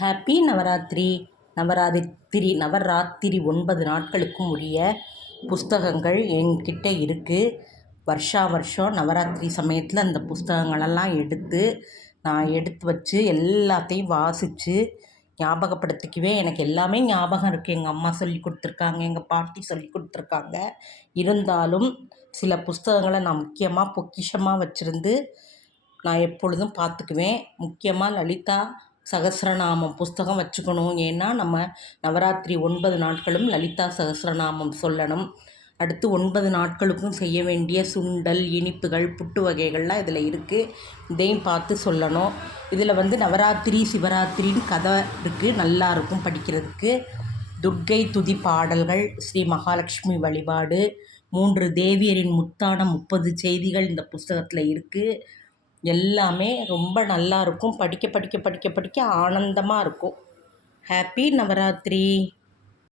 Happy Navaratri. Navaratri 9 நாட்களுக்கும் உரிய புஸ்தகங்கள் என்கிட்ட இருக்குது. வருஷா வருஷம் நவராத்திரி சமயத்தில் அந்த புஸ்தகங்களெல்லாம் நான் எடுத்து வச்சு எல்லாத்தையும் வாசித்து ஞாபகப்படுத்திக்குவேன். எனக்கு எல்லாமே ஞாபகம் இருக்குது. எங்கள் அம்மா சொல்லி கொடுத்துருக்காங்க, எங்கள் பாட்டி சொல்லி கொடுத்துருக்காங்க. இருந்தாலும் சில புஸ்தகங்களை நான் முக்கியமாக பொக்கிஷமாக வச்சுருந்து நான் எப்பொழுதும் பார்த்துக்குவேன். முக்கியமாக லலிதா சகஸ்ரநாமம் புஸ்தகம் வச்சுக்கணும். ஏன்னா நம்ம நவராத்திரி 9 நாட்களும் லலிதா சகஸ்ரநாமம் சொல்லணும். அடுத்து 9 நாட்களுக்கும் செய்ய வேண்டிய சுண்டல், இனிப்புகள், புட்டு வகைகள்லாம் இதில் இருக்குது. இதையும் பார்த்து சொல்லணும். இதில் நவராத்திரி சிவராத்திரின்னு கதை இருக்குது, நல்லாயிருக்கும் படிக்கிறதுக்கு. துர்க்கை துதி பாடல்கள், ஸ்ரீ மகாலட்சுமி வழிபாடு, 3 தேவியரின் முத்தான 30 செய்திகள் இந்த புஸ்தகத்தில் இருக்குது. எல்லாமே ரொம்ப நல்லா இருக்கும். படிக்க படிக்க படிக்க படிக்க ஆனந்தமாக இருக்கும். ஹாப்பி நவராத்திரி.